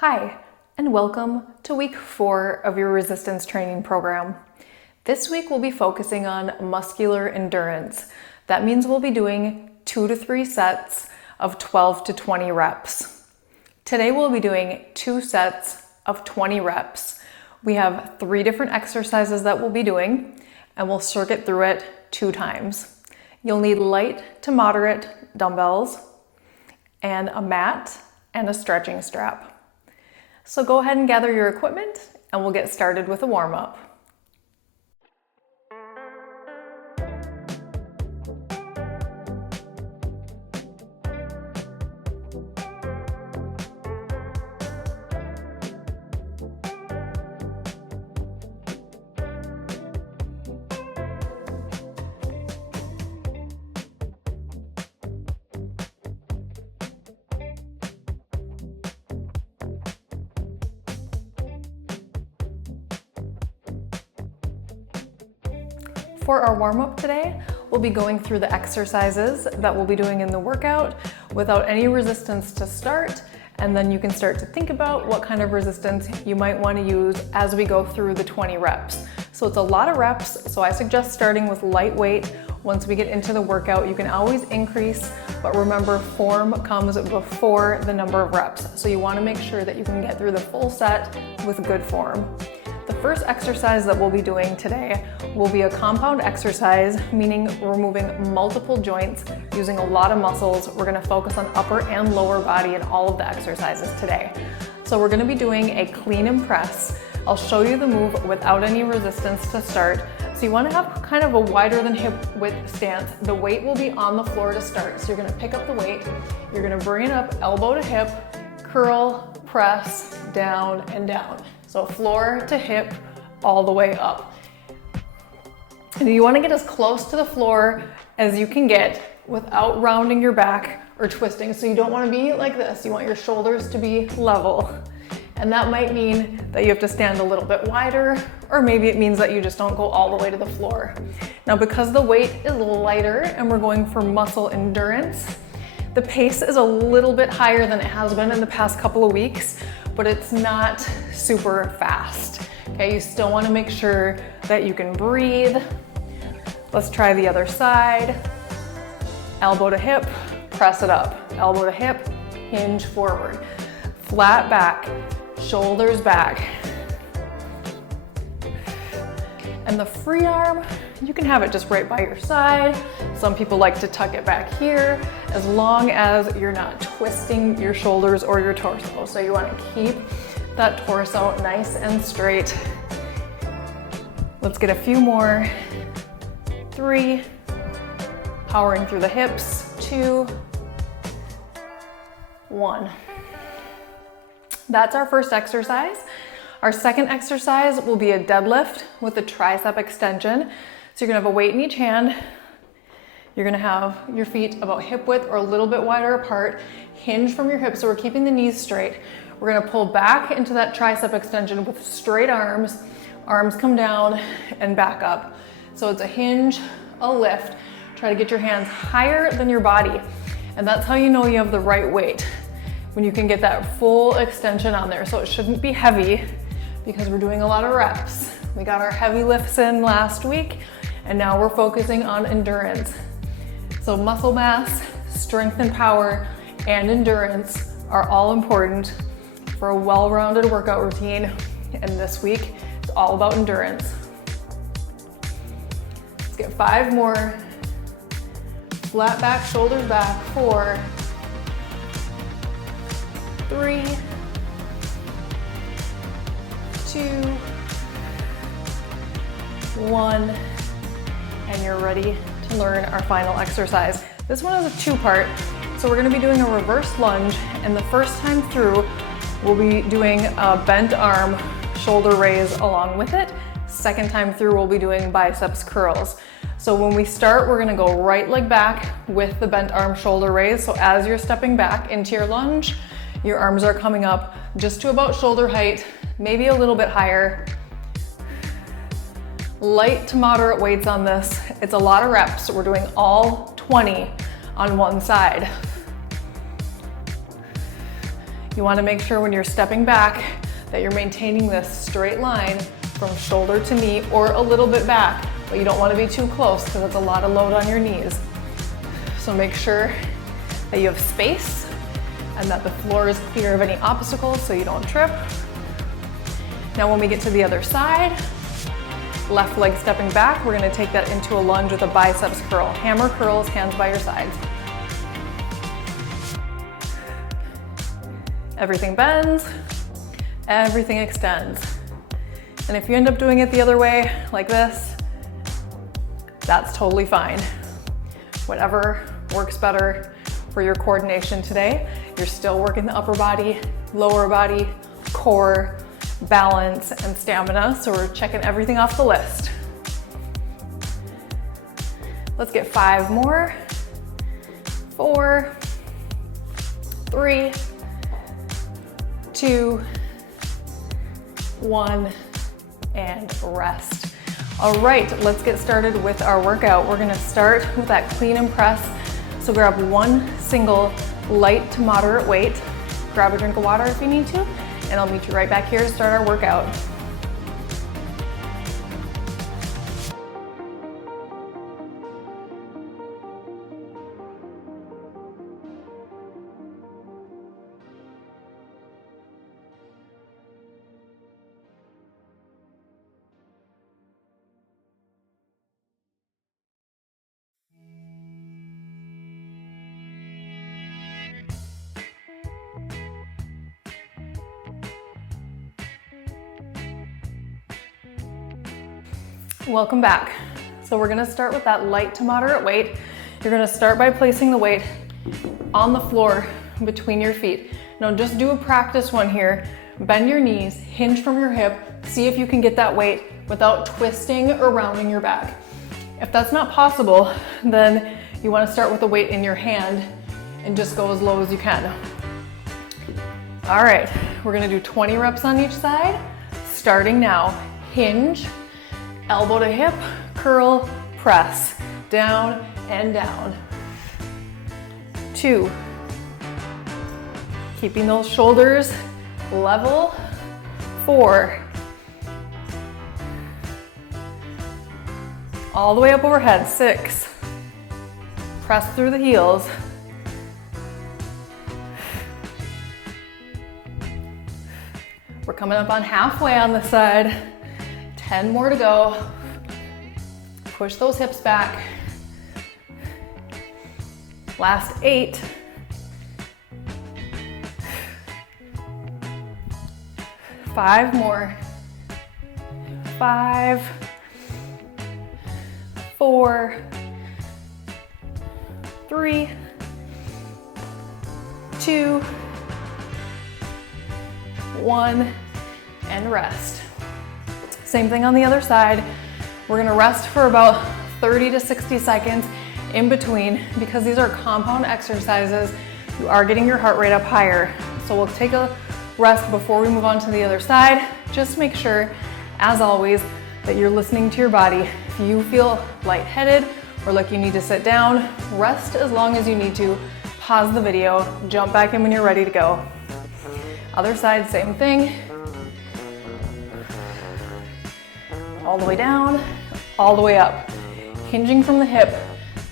Hi, and welcome to week 4 of your resistance training program. This week we'll be focusing on muscular endurance. That means we'll be doing 2 to 3 sets of 12 to 20 reps. Today we'll be doing 2 sets of 20 reps. We have 3 different exercises that we'll be doing, and we'll circuit through it 2 times. You'll need light to moderate dumbbells and a mat and a stretching strap. So go ahead and gather your equipment and we'll get started with a warm-up. For our warm-up today, we'll be going through the exercises that we'll be doing in the workout without any resistance to start, and then you can start to think about what kind of resistance you might want to use as we go through the 20 reps. So it's a lot of reps, so I suggest starting with lightweight. Once we get into the workout, you can always increase, but remember, form comes before the number of reps. So you want to make sure that you can get through the full set with good form. The first exercise that we'll be doing today will be a compound exercise, meaning we're moving multiple joints using a lot of muscles. We're going to focus on upper and lower body in all of the exercises today. So we're going to be doing a clean and press. I'll show you the move without any resistance to start. So you want to have kind of a wider than hip width stance. The weight will be on the floor to start. So you're going to pick up the weight, you're going to bring it up elbow to hip, curl, press, down and down. So floor to hip, all the way up. And you want to get as close to the floor as you can get without rounding your back or twisting. So you don't want to be like this. You want your shoulders to be level. And that might mean that you have to stand a little bit wider, or maybe it means that you just don't go all the way to the floor. Now, because the weight is lighter and we're going for muscle endurance, the pace is a little bit higher than it has been in the past couple of weeks, but it's not super fast. Okay, you still want to make sure that you can breathe. Let's try the other side. Elbow to hip, press it up. Elbow to hip, hinge forward. Flat back, shoulders back. And the free arm, you can have it just right by your side. Some people like to tuck it back here, as long as you're not twisting your shoulders or your torso. So you want to keep that torso nice and straight. Let's get a few more. 3, powering through the hips. 2, 1. That's our first exercise. Our second exercise will be a deadlift with a tricep extension. So you're gonna have a weight in each hand. You're gonna have your feet about hip width or a little bit wider apart. Hinge from your hips, so we're keeping the knees straight. We're gonna pull back into that tricep extension with straight arms. Arms come down and back up. So it's a hinge, a lift. Try to get your hands higher than your body. And that's how you know you have the right weight, when you can get that full extension on there. So it shouldn't be heavy because we're doing a lot of reps. We got our heavy lifts in last week, and now we're focusing on endurance. So muscle mass, strength and power, and endurance are all important for a well-rounded workout routine. And this week, it's all about endurance. Let's get 5 more. Flat back, shoulders back. 4, 3, 2, 1, and you're ready to learn our final exercise. This one is a 2-part, so we're gonna be doing a reverse lunge, and the first time through, we'll be doing a bent arm shoulder raise along with it. Second time through, we'll be doing biceps curls. So when we start, we're gonna go right leg back with the bent arm shoulder raise. So as you're stepping back into your lunge, your arms are coming up just to about shoulder height, maybe a little bit higher. Light to moderate weights on this. It's a lot of reps. We're doing all 20 on one side. You want to make sure when you're stepping back that you're maintaining this straight line from shoulder to knee or a little bit back, but you don't want to be too close because it's a lot of load on your knees. So make sure that you have space and that the floor is clear of any obstacles so you don't trip. Now when we get to the other side, left leg stepping back, we're going to take that into a lunge with a biceps curl. Hammer curls, hands by your sides. Everything bends, everything extends. And if you end up doing it the other way, like this, that's totally fine. Whatever works better for your coordination today. You're still working the upper body, lower body, core, balance, and stamina. So we're checking everything off the list. Let's get 5 more. 4, 3, 2, 1, and rest. All right, let's get started with our workout. We're gonna start with that clean and press. So grab one single light to moderate weight. Grab a drink of water if you need to, and I'll meet you right back here to start our workout. Welcome back. So we're gonna start with that light to moderate weight. You're gonna start by placing the weight on the floor between your feet. Now just do a practice one here. Bend your knees, hinge from your hip, see if you can get that weight without twisting or rounding your back. If that's not possible, then you wanna start with the weight in your hand and just go as low as you can. All right, we're gonna do 20 reps on each side. Starting now, hinge, elbow to hip, curl, press, down and down. 2, keeping those shoulders level. 4, all the way up overhead. 6, press through the heels. 5, we're coming up on halfway on this side. 10 more to go. Push those hips back. Last 8. 5 more. 5, 4, 3, 2, 1, and rest. Same thing on the other side. We're gonna rest for about 30 to 60 seconds in between because these are compound exercises. You are getting your heart rate up higher. So we'll take a rest before we move on to the other side. Just make sure, as always, that you're listening to your body. If you feel lightheaded or like you need to sit down, rest as long as you need to. Pause the video, jump back in when you're ready to go. Other side, same thing. All the way down, all the way up. Hinging from the hip,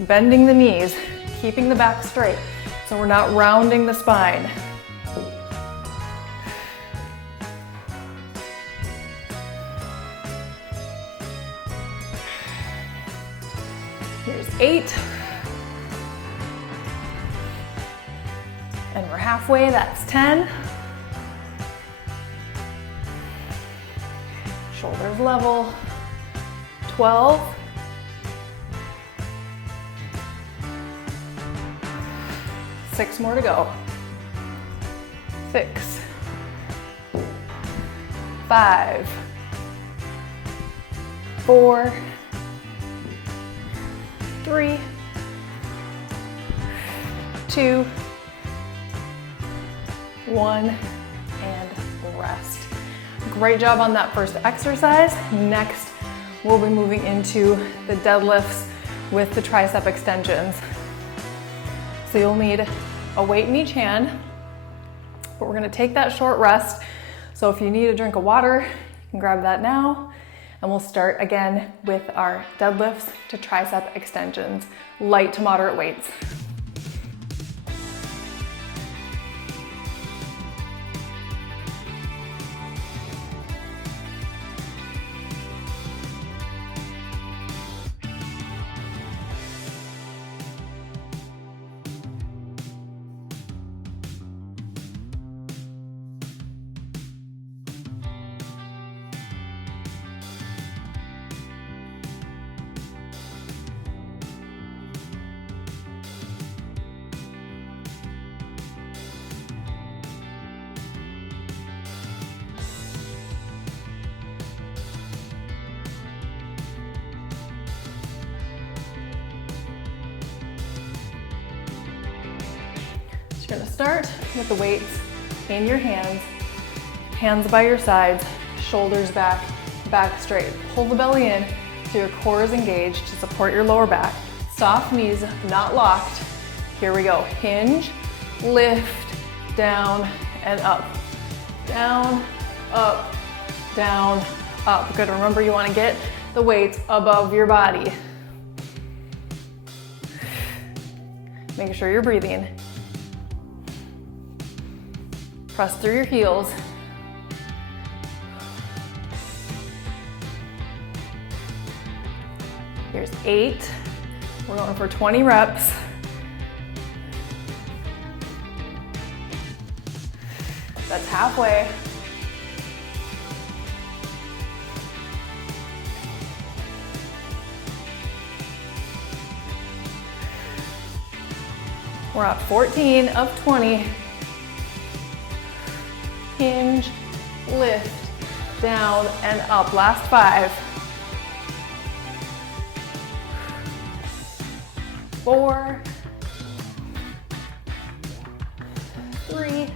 bending the knees, keeping the back straight so we're not rounding the spine. Here's 8. And we're halfway, that's 10. Shoulders level. 12. 6 more to go. 6. 5. 4. 3. 2. 1. And rest. Great job on that first exercise. Next, we'll be moving into the deadlifts with the tricep extensions. So you'll need a weight in each hand. but we're gonna take that short rest. So if you need a drink of water, you can grab that now. And we'll start again with our deadlifts to tricep extensions, light to moderate weights. You're gonna start with the weights in your hands by your sides, shoulders back, back straight. Pull the belly in so your core is engaged to support your lower back. Soft knees, not locked. Here we go. Hinge, lift, down and up. Down, up, down, up. Good, remember you wanna get the weights above your body. Making sure you're breathing. Press through your heels. Here's 8. We're going for 20 reps. That's halfway. We're at 14 of 20. Hinge, lift, down and up. Last 5. 4, 3,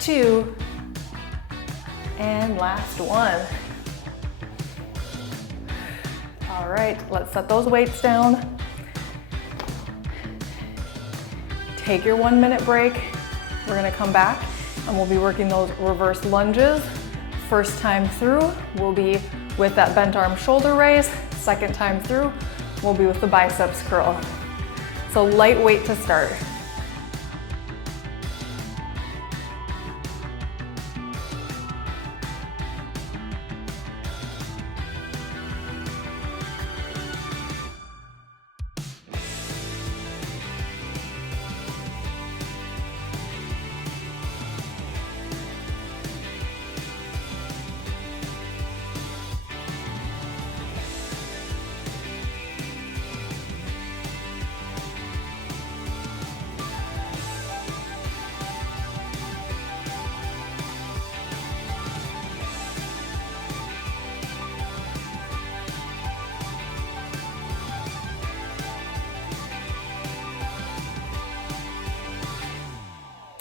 2, and last 1. All right, let's set those weights down. Take your 1-minute break. We're gonna come back and we'll be working those reverse lunges. First time through, we'll be with that bent arm shoulder raise. Second time through, we'll be with the biceps curl. So lightweight to start.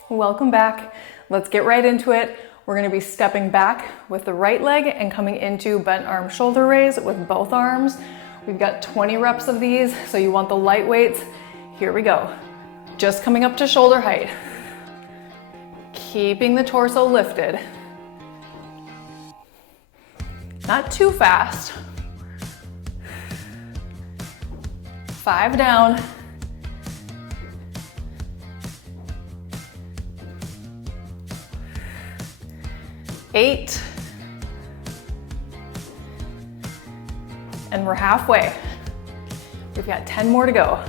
Welcome back. Let's get right into it. We're gonna be stepping back with the right leg and coming into bent arm shoulder raise with both arms. We've got 20 reps of these, so you want the light weights. Here we go. Just coming up to shoulder height. Keeping the torso lifted. Not too fast. 5 down. 8, and we're halfway. We've got 10 more to go.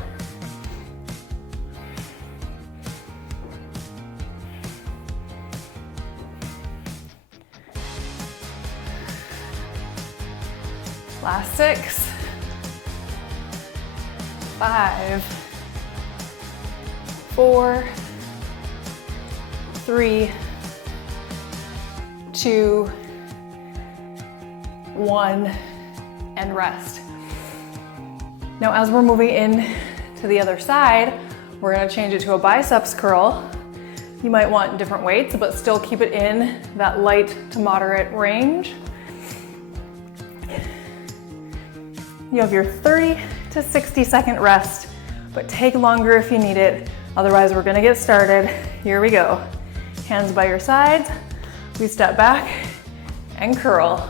Last 6, 5, 4, 3, 2, 1, and rest. Now, as we're moving in to the other side, we're gonna change it to a biceps curl. You might want different weights, but still keep it in that light to moderate range. You have your 30 to 60 second rest, but take longer if you need it. Otherwise, we're gonna get started. Here we go. Hands by your sides. We step back and curl.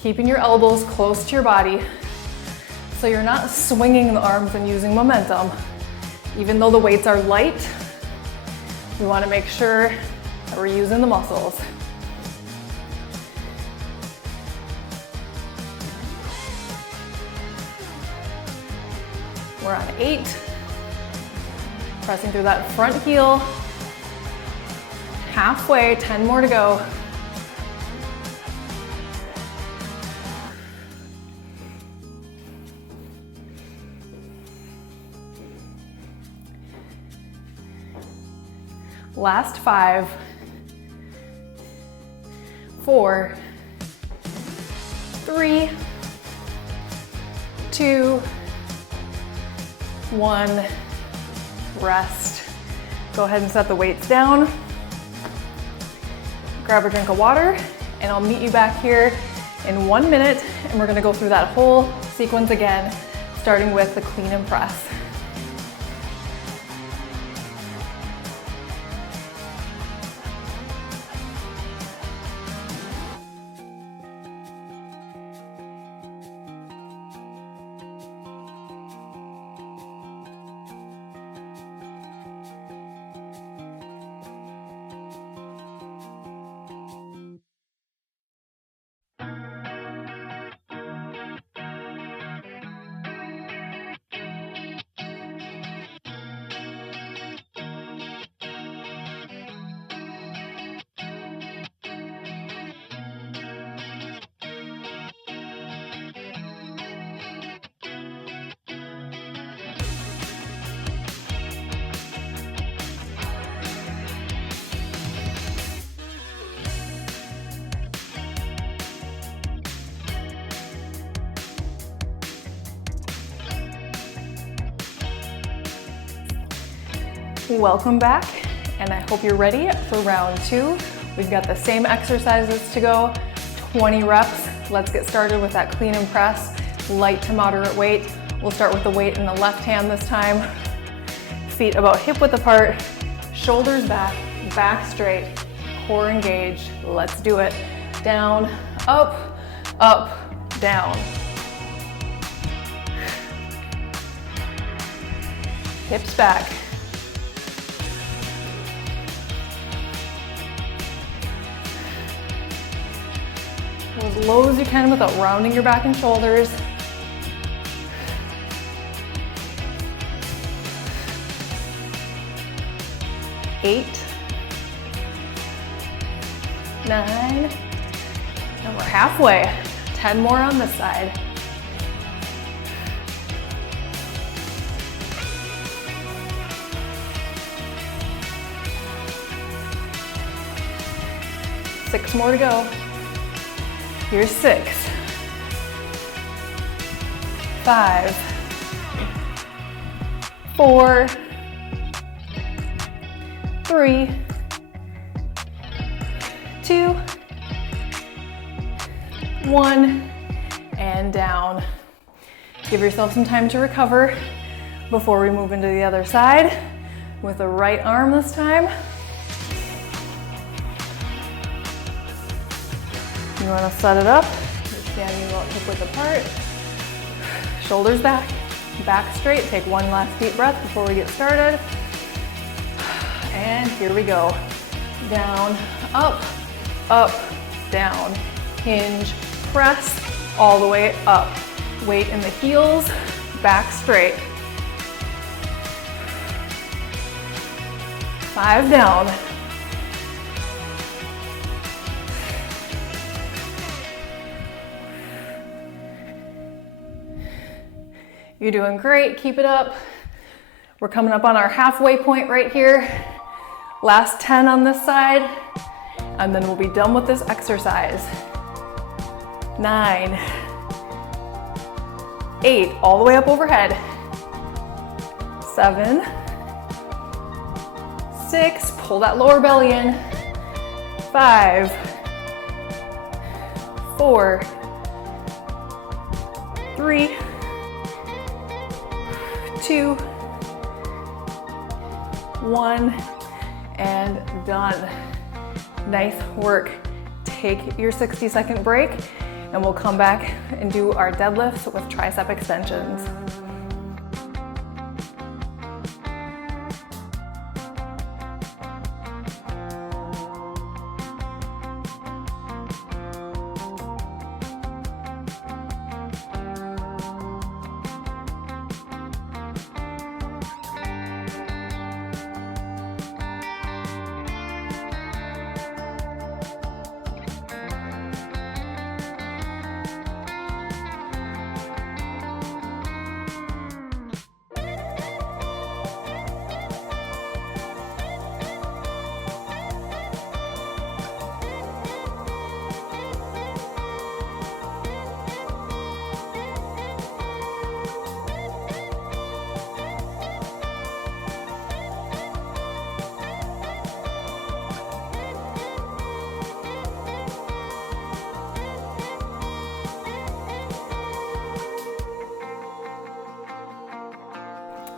Keeping your elbows close to your body so you're not swinging the arms and using momentum. Even though the weights are light, we wanna make sure that we're using the muscles. We're on 8. Pressing through that front heel. Halfway, 10 more to go. Last 5, 4, 3, 2, 1, rest. Go ahead and set the weights down. Grab a drink of water, and I'll meet you back here in 1 minute, and we're gonna go through that whole sequence again, starting with the clean and press. Welcome back, and I hope you're ready for round 2. We've got the same exercises to go, 20 reps. Let's get started with that clean and press, light to moderate weight. We'll start with the weight in the left hand this time. Feet about hip width apart, shoulders back, back straight, core engaged. Let's do it. Down, up, down. Hips back. Go as low as you can without rounding your back and shoulders. Eight, 9, and we're halfway. 10 more on this side. Six more to go. Here's 6, 5, 4, 3, 2, 1, and down. Give yourself some time to recover before we move into the other side with the right arm this time. You want to set it up. You're standing about hip width apart. Shoulders back, back straight. Take one last deep breath before we get started. And here we go. Down, up, down. Hinge, press, all the way up. Weight in the heels, back straight. 5 down. You're doing great, keep it up. We're coming up on our halfway point right here. Last 10 on this side, and then we'll be done with this exercise. 9, 8, all the way up overhead. 7, 6, pull that lower belly in. 5, 4, 3, 2, 1, and done. Nice work. Take your 60-second break, and we'll come back and do our deadlifts with tricep extensions.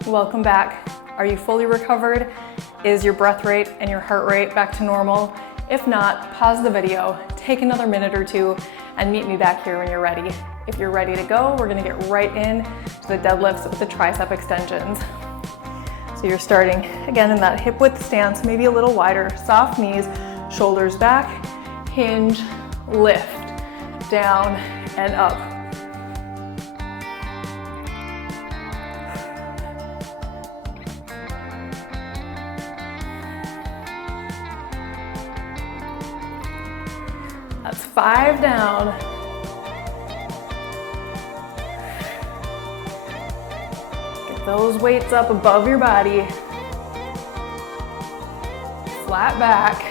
Welcome back. Are you fully recovered? Is your breath rate and your heart rate back to normal? If not, pause the video, take another minute or two, and meet me back here when you're ready. If you're ready to go, we're gonna get right in to the deadlifts with the tricep extensions. So you're starting, again, in that hip width stance, maybe a little wider, soft knees, shoulders back, hinge, lift, down and up. That's 5 down. Get those weights up above your body. Flat back.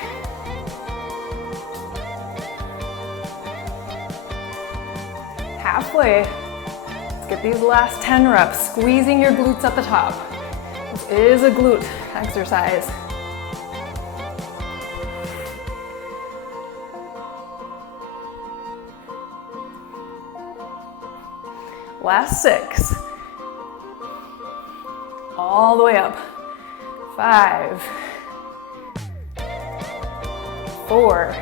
Halfway. Let's get these last 10 reps, squeezing your glutes at the top. This is a glute exercise. Last 6. All the way up. 5, 4,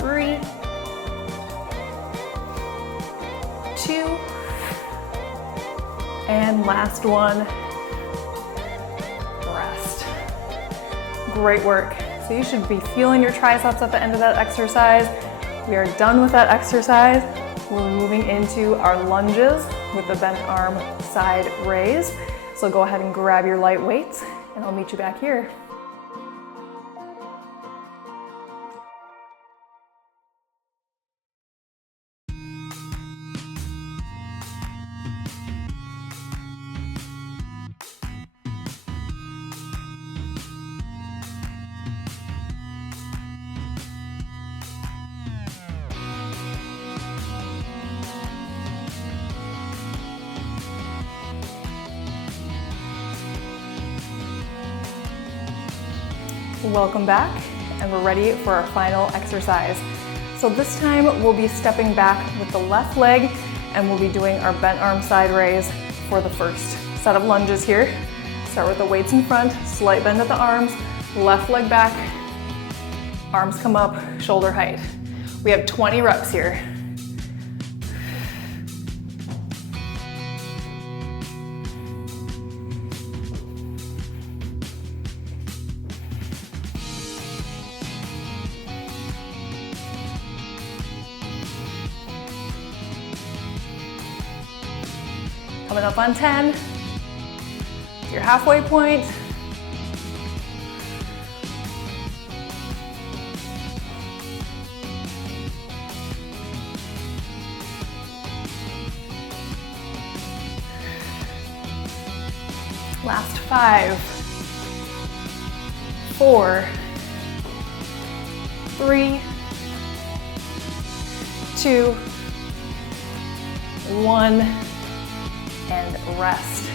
3, 2, and last one. Rest. Great work. So you should be feeling your triceps at the end of that exercise. We are done with that exercise. We're moving into our lunges with the bent arm side raise. So go ahead and grab your light weights and I'll meet you back here. Welcome back, and we're ready for our final exercise. So this time we'll be stepping back with the left leg and we'll be doing our bent arm side raise for the first set of lunges here. Start with the weights in front, slight bend at the arms, left leg back, arms come up, shoulder height. We have 20 reps here. Coming up on 10, your halfway point. Last 5, 4, 3, 2, 1. And rest.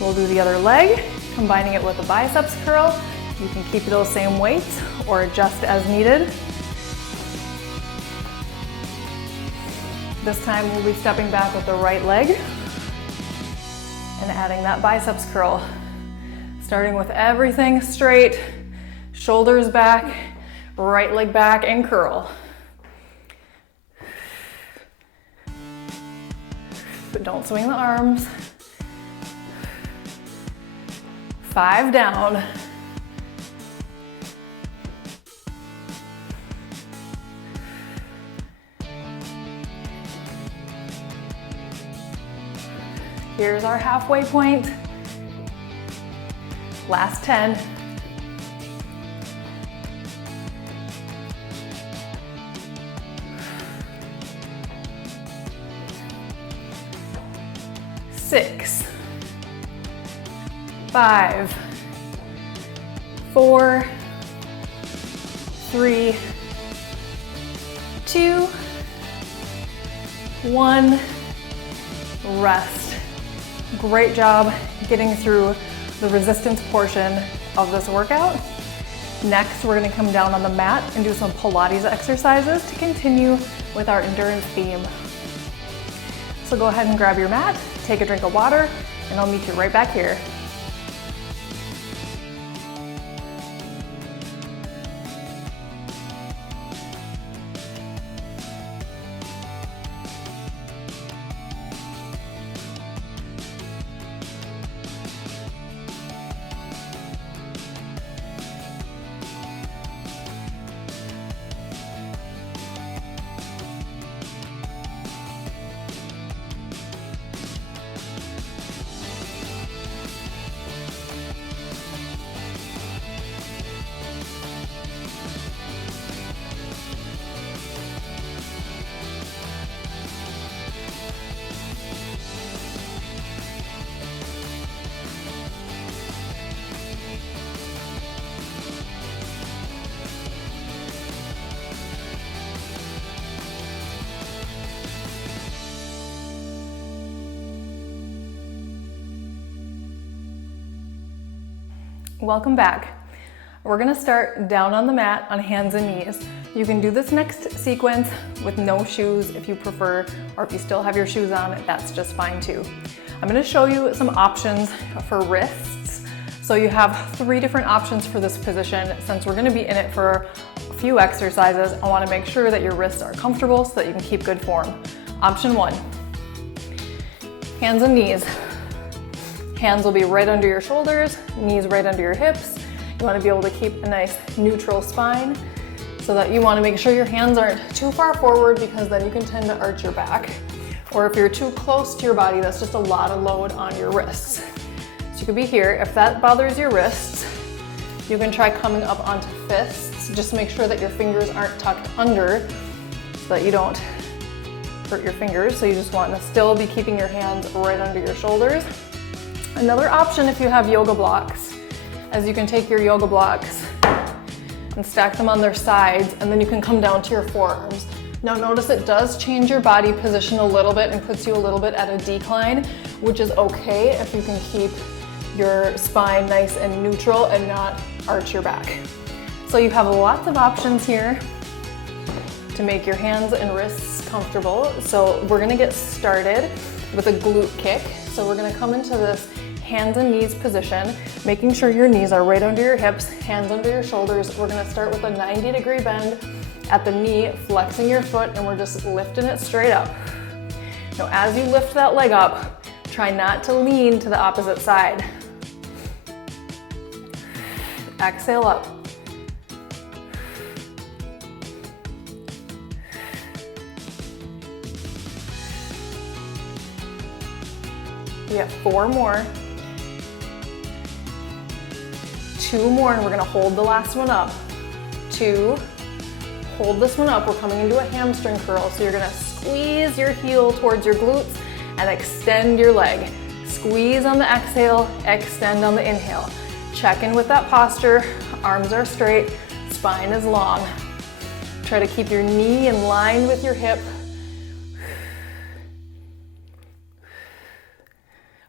We'll do the other leg, combining it with a biceps curl. You can keep those same weights or adjust as needed. This time we'll be stepping back with the right leg. and adding that biceps curl. Starting with everything straight, shoulders back, right leg back, and curl. But don't swing the arms. 5 down. Here's our halfway point. Last 10. Six, 5, 4, 3, 2, 1, rest. Great job getting through the resistance portion of this workout. Next, we're going to come down on the mat and do some Pilates exercises to continue with our endurance theme. So go ahead and grab your mat, take a drink of water, and I'll meet you right back here. Welcome back. We're gonna start down on the mat on hands and knees. You can do this next sequence with no shoes if you prefer, or if you still have your shoes on, that's just fine too. I'm gonna show you some options for wrists. So you have 3 different options for this position. Since we're gonna be in it for a few exercises, I wanna make sure that your wrists are comfortable so that you can keep good form. Option 1, hands and knees. Hands will be right under your shoulders, knees right under your hips. You want to be able to keep a nice neutral spine so that you want to make sure your hands aren't too far forward, because then you can tend to arch your back. Or if you're too close to your body, that's just a lot of load on your wrists. So you could be here. If that bothers your wrists, you can try coming up onto fists. Just make sure that your fingers aren't tucked under so that you don't hurt your fingers. So you just want to still be keeping your hands right under your shoulders. Another option, if you have yoga blocks, is you can take your yoga blocks and stack them on their sides, and then you can come down to your forearms. Now notice it does change your body position a little bit and puts you a little bit at a decline, which is okay if you can keep your spine nice and neutral and not arch your back. So you have lots of options here to make your hands and wrists comfortable. So we're gonna get started with a glute kick. So we're gonna come into this hands and knees position, making sure your knees are right under your hips, hands under your shoulders. We're gonna start with a 90-degree bend at the knee, flexing your foot, and we're just lifting it straight up. Now, as you lift that leg up, try not to lean to the opposite side. Exhale up. We have 4 more. 2 more, and we're gonna hold the last one up. 2, hold this one up. We're coming into a hamstring curl. So you're gonna squeeze your heel towards your glutes and extend your leg. Squeeze on the exhale, extend on the inhale. Check in with that posture. Arms are straight, spine is long. Try to keep your knee in line with your hip.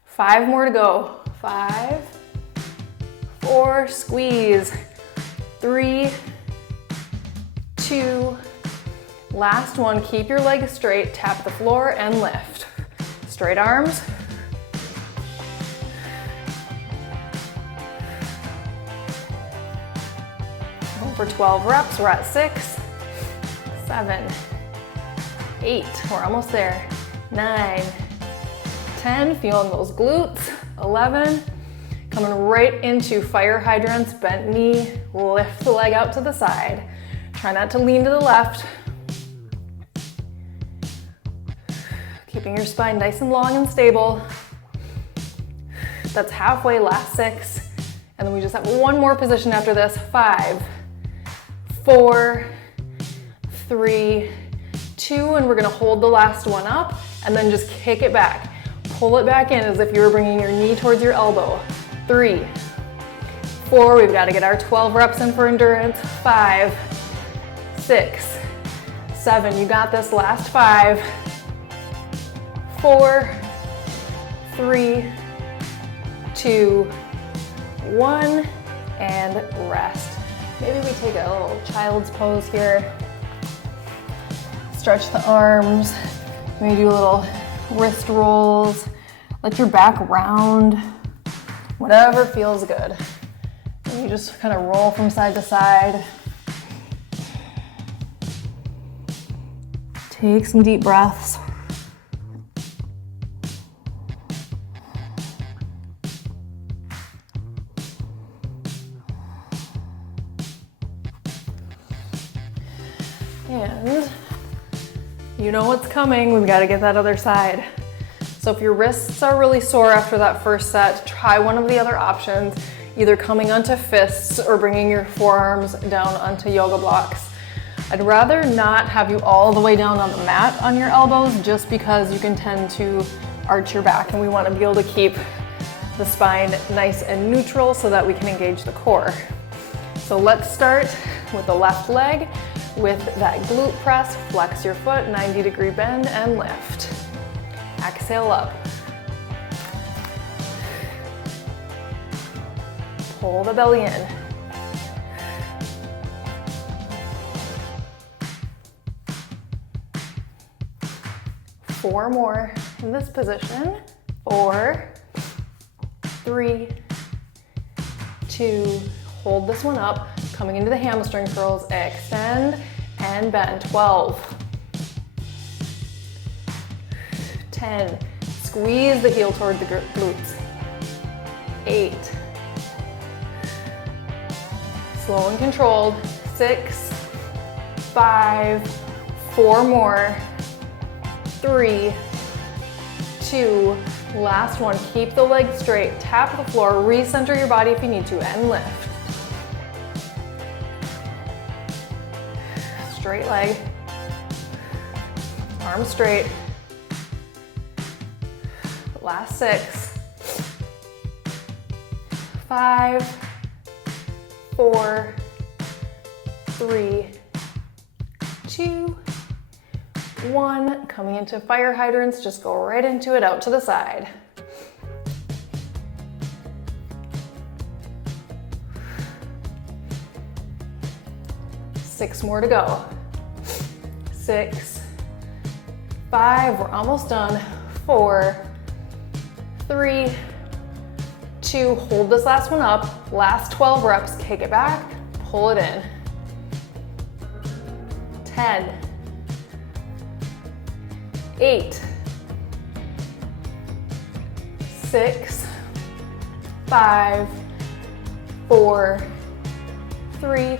5 more to go. 5, 4, squeeze. 3, 2, last one. Keep your legs straight, tap the floor and lift. Straight arms. for 12 reps. We're at 6, 7, 8, we're almost there, 9, 10, feeling those glutes, 11, coming right into fire hydrants, bent knee, lift the leg out to the side. Try not to lean to the left. Keeping your spine nice and long and stable. That's halfway, last 6. And then we just have one more position after this. 5, 4, 3, 2, and we're gonna hold the last one up and then just kick it back. Pull it back in as if you were bringing your knee towards your elbow. 3, 4, we've gotta get our 12 reps in for endurance. 5, 6, 7, you got this, last 5, 4, 3, 2, 1, and rest. Maybe we take a little child's pose here. Stretch the arms, maybe do a little wrist rolls. Let your back round, whatever feels good. And you just kind of roll from side to side. Take some deep breaths. And you know what's coming, we've got to get that other side. So if your wrists are really sore after that first set, try one of the other options, either coming onto fists or bringing your forearms down onto yoga blocks. I'd rather not have you all the way down on the mat on your elbows, just because you can tend to arch your back, and we want to be able to keep the spine nice and neutral so that we can engage the core. So let's start with the left leg. With that glute press, flex your foot, 90-degree bend, and lift. Exhale up. Pull the belly in. Four more in this position. 4, 3, 2, hold this one up. Coming into the hamstring curls, extend and bend. 12, 10, squeeze the heel toward the glutes. 8, slow and controlled. 6, 5, 4 more. 3, 2, last one. Keep the legs straight, tap the floor, recenter your body if you need to, and lift. Straight leg, arms straight. Last 6, 5, 4, 3, 2, 1. Coming into fire hydrants, just go right into it, out to the side. Six more to go. 6, 5, we're almost done. 4, 3, 2, hold this last one up. Last 12 reps, kick it back, pull it in. 10, 8, 6, 5, 4, 3,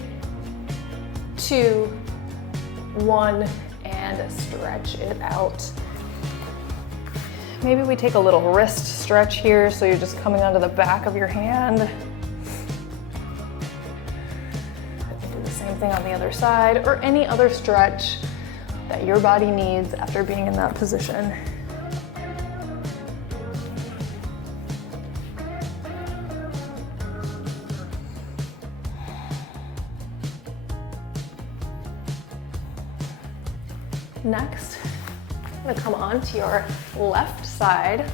2, 1, and stretch it out. Maybe we take a little wrist stretch here, so you're just coming onto the back of your hand. Do the same thing on the other side, or any other stretch that your body needs after being in that position. Next, I'm gonna come onto your left side.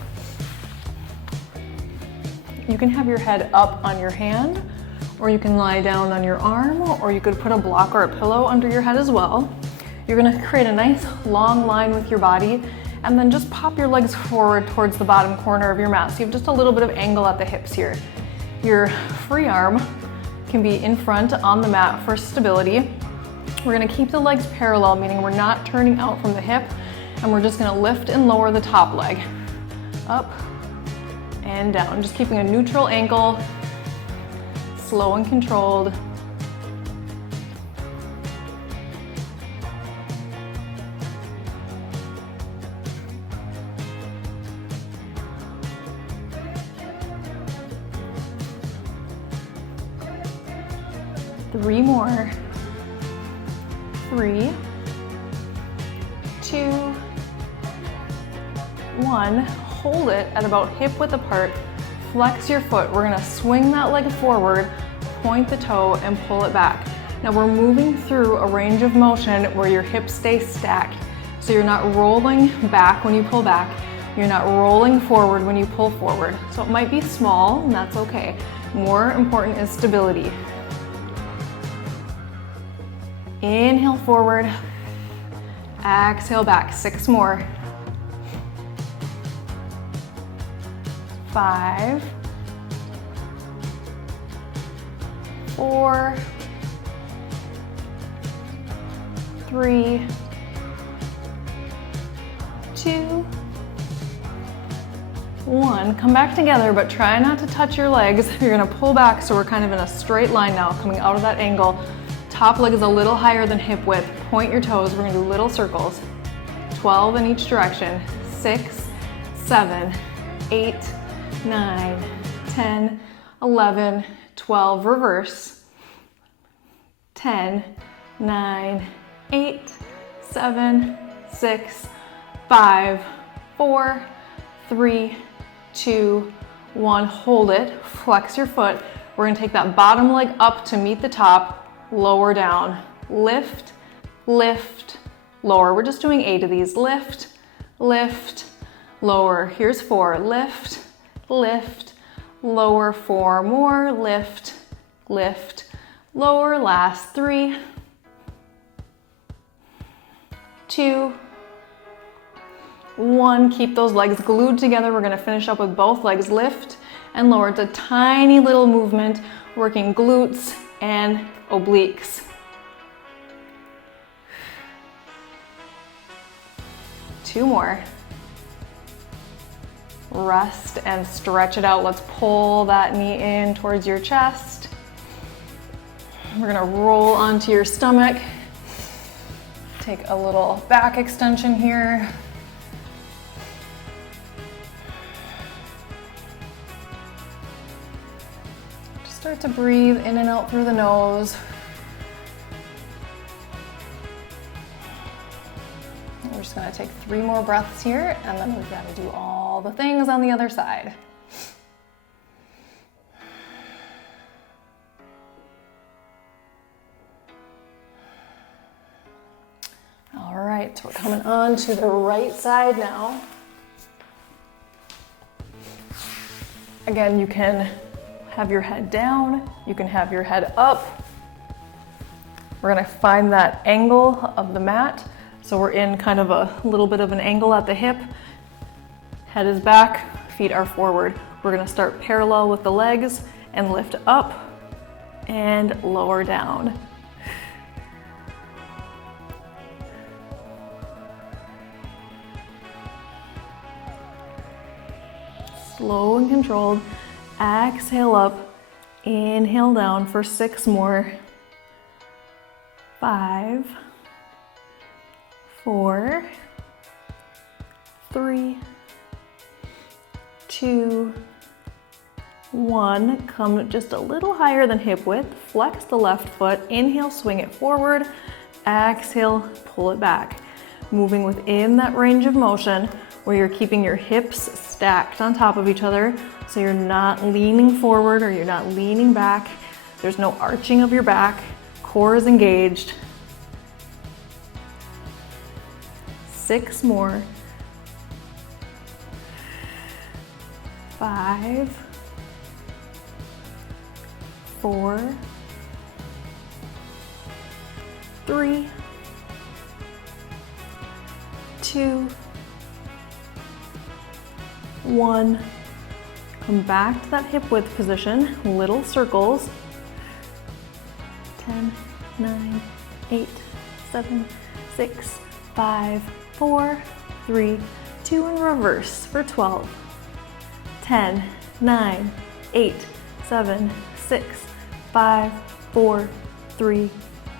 You can have your head up on your hand, or you can lie down on your arm, or you could put a block or a pillow under your head as well. You're gonna create a nice long line with your body, and then just pop your legs forward towards the bottom corner of your mat. So you have just a little bit of angle at the hips here. Your free arm can be in front on the mat for stability. We're gonna keep the legs parallel, meaning we're not turning out from the hip, and we're just gonna lift and lower the top leg. Up and down, just keeping a neutral ankle, slow and controlled. Three more. 3, 2, 1. Hold it at about hip width apart. Flex your foot. We're gonna swing that leg forward, point the toe, and pull it back. Now we're moving through a range of motion where your hips stay stacked. So you're not rolling back when you pull back. You're not rolling forward when you pull forward. So it might be small, and that's okay. More important is stability. Inhale forward, exhale back, 6 more. 5, 4, 3, 2, 1. Come back together, but try not to touch your legs. You're gonna pull back, so we're kind of in a straight line now, coming out of that angle. Top leg is a little higher than hip width. Point your toes. We're gonna do little circles. 12 in each direction. 6, 7, 8, 9, 10, 11, 12. Reverse. 10, 9, 8, 7, 6, 5, 4, 3, 2, 1. Hold it. Flex your foot. We're gonna take that bottom leg up to meet the top. Lower down, lift, lift, lower. We're just doing 8 of these. Lift, lift, lower. Here's 4. Lift, lift, lower. 4 more. Lift, lift, lower. Last 3, 2, 1. Keep those legs glued together. We're gonna finish up with both legs. Lift and lower. It's a tiny little movement, working glutes and obliques. 2 more. Rest and stretch it out. Let's pull that knee in towards your chest. We're gonna roll onto your stomach. Take a little back extension here. Start to breathe in and out through the nose. We're just gonna take 3 more breaths here, and then we've got to do all the things on the other side. All right, so we're coming on to the right side now. Again, you can have your head down, you can have your head up. We're gonna find that angle of the mat. So we're in kind of a little bit of an angle at the hip. Head is back, feet are forward. We're gonna start parallel with the legs and lift up and lower down. Slow and controlled. Exhale up, inhale down for 6 more. 5, 4, 3, 2, 1. Come just a little higher than hip width. Flex the left foot. Inhale, swing it forward. Exhale, pull it back. Moving within that range of motion where you're keeping your hips stacked on top of each other, so you're not leaning forward or you're not leaning back. There's no arching of your back. Core is engaged. 6 more. 5, 4, 3, 2, 1. Come back to that hip width position, little circles. 10, 9, 8, 7, 6, 5, 4, 3, 2, and reverse for 12. 10, 9, 8, 7, 6, 5, 4, 3,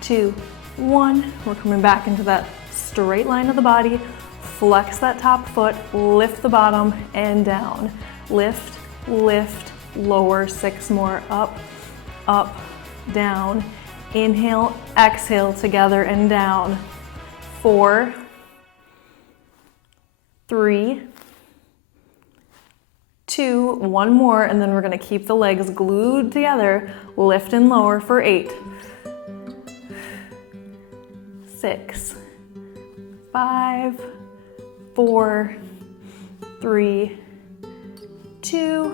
2, 1. We're coming back into that straight line of the body. Flex that top foot, lift the bottom and down. Lift, lift, lower, 6 more, up, up, down. Inhale, exhale together and down. 4, 3, 2, 1 more, and then we're gonna keep the legs glued together. Lift and lower for 8, 6, 5, 4, 3, 2,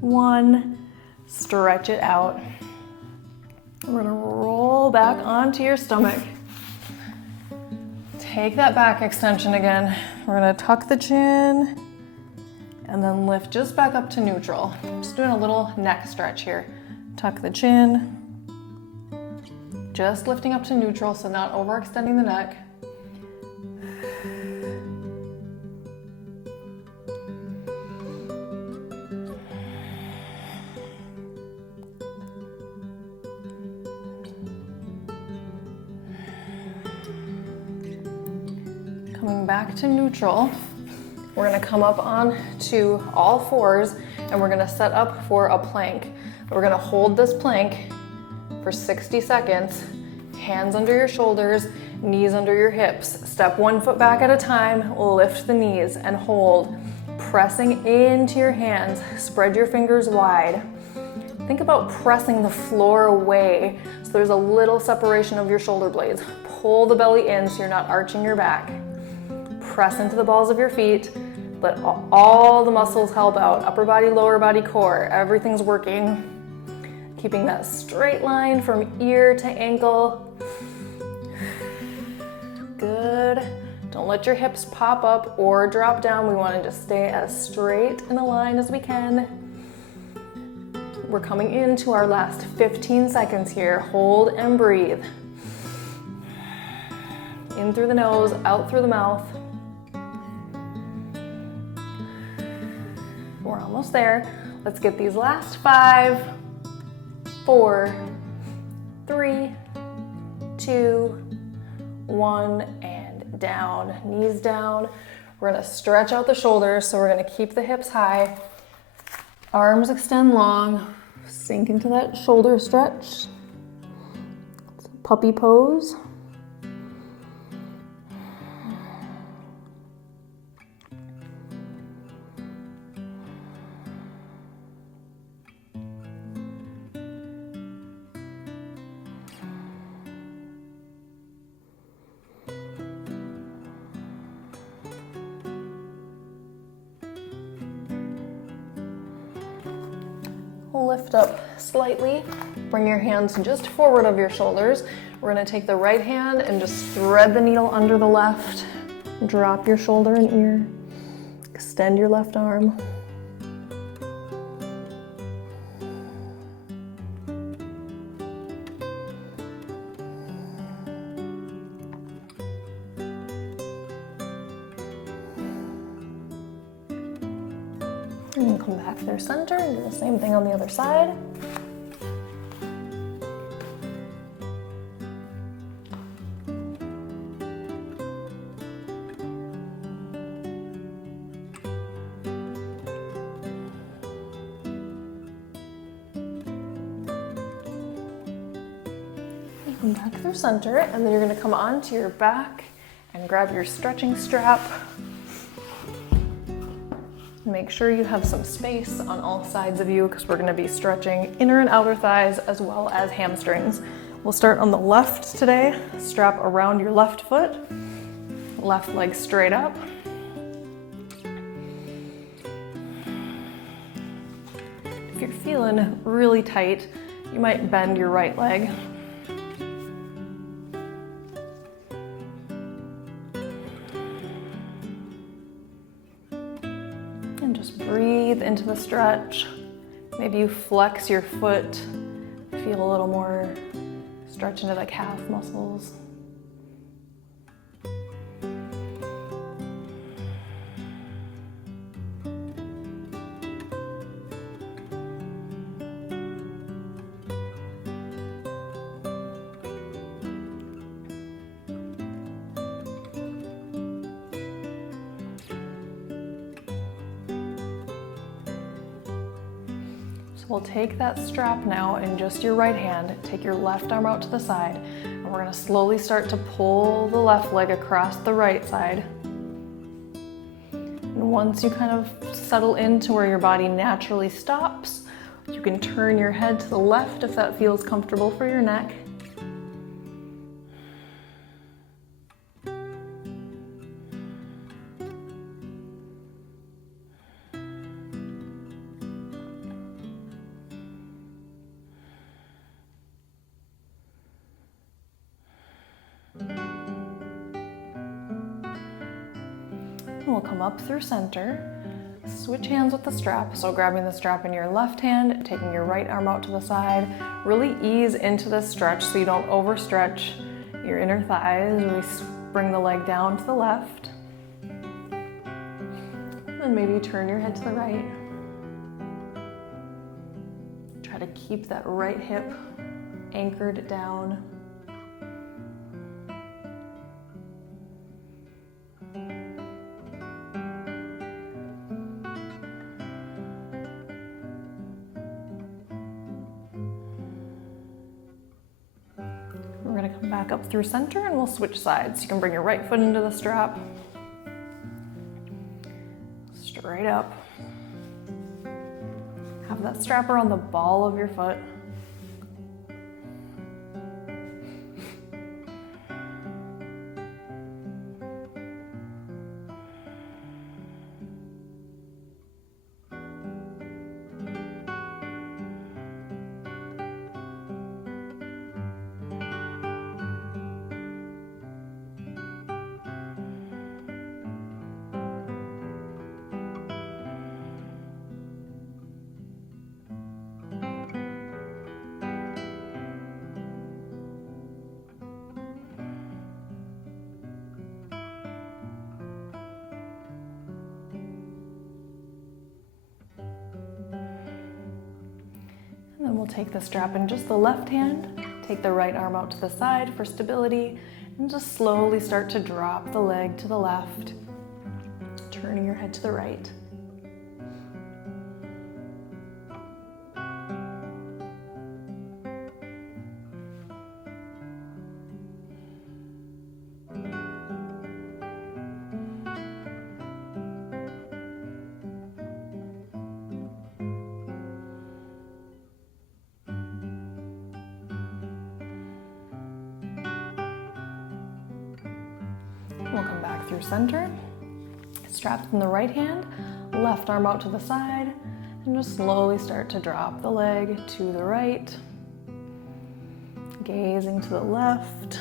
1. Stretch it out. We're gonna roll back onto your stomach. Take that back extension again. We're gonna tuck the chin and then lift just back up to neutral. Just doing a little neck stretch here. Tuck the chin. Just lifting up to neutral, so not overextending the neck. Coming back to neutral, we're gonna come up on to all fours and we're gonna set up for a plank. We're gonna hold this plank for 60 seconds, hands under your shoulders, knees under your hips. Step 1 foot back at a time, lift the knees and hold, pressing into your hands, spread your fingers wide. Think about pressing the floor away so there's a little separation of your shoulder blades. Pull the belly in so you're not arching your back. Press into the balls of your feet. Let all the muscles help out. Upper body, lower body, core. Everything's working. Keeping that straight line from ear to ankle. Good. Don't let your hips pop up or drop down. We want to just stay as straight in a line as we can. We're coming into our last 15 seconds here. Hold and breathe. In through the nose, out through the mouth. We're almost there. Let's get these last 5, 4, 3, 2, 1, and down. Knees down. We're gonna stretch out the shoulders, so we're gonna keep the hips high. Arms extend long. Sink into that shoulder stretch. It's a puppy pose. Lift up slightly, bring your hands just forward of your shoulders. We're gonna take the right hand and just thread the needle under the left. Drop your shoulder and ear. Extend your left arm. And then come back through center and do the same thing on the other side. And come back through center, and then you're gonna come onto your back and grab your stretching strap. Make sure you have some space on all sides of you because we're going to be stretching inner and outer thighs as well as hamstrings. We'll start on the left today. Strap around your left foot. Left leg straight up. If you're feeling really tight, you might bend your right leg. Breathe into the stretch. Maybe you flex your foot, feel a little more Stretch into the calf muscles. We'll take that strap now in just your right hand, take your left arm out to the side, and we're gonna slowly start to pull the left leg across the right side. And once you kind of settle into where your body naturally stops, you can turn your head to the left if that feels comfortable for your neck. And we'll come up through center, switch hands with the strap. So grabbing the strap in your left hand, taking your right arm out to the side, really ease into this stretch so you don't overstretch your inner thighs. We bring the leg down to the left. And maybe turn your head to the right. Try to keep that right hip anchored down. We're going to come back up through center and we'll switch sides. You can bring your right foot into the strap. Straight up. Have that strap around the ball of your foot. And then we'll take the strap in just the left hand, take the right arm out to the side for stability, and just slowly start to drop the leg to the left, turning your head to the right. We'll come back through center, strapped in the right hand, left arm out to the side, and just slowly start to drop the leg to the right, gazing to the left.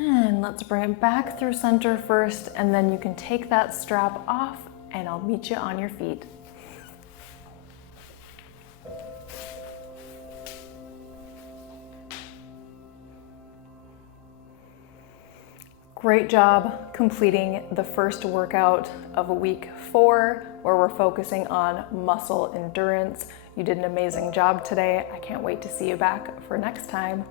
And let's bring it back through center first, and then you can take that strap off and I'll meet you on your feet. Great job completing the first workout of week 4, where we're focusing on muscle endurance. You did an amazing job today. I can't wait to see you back for next time.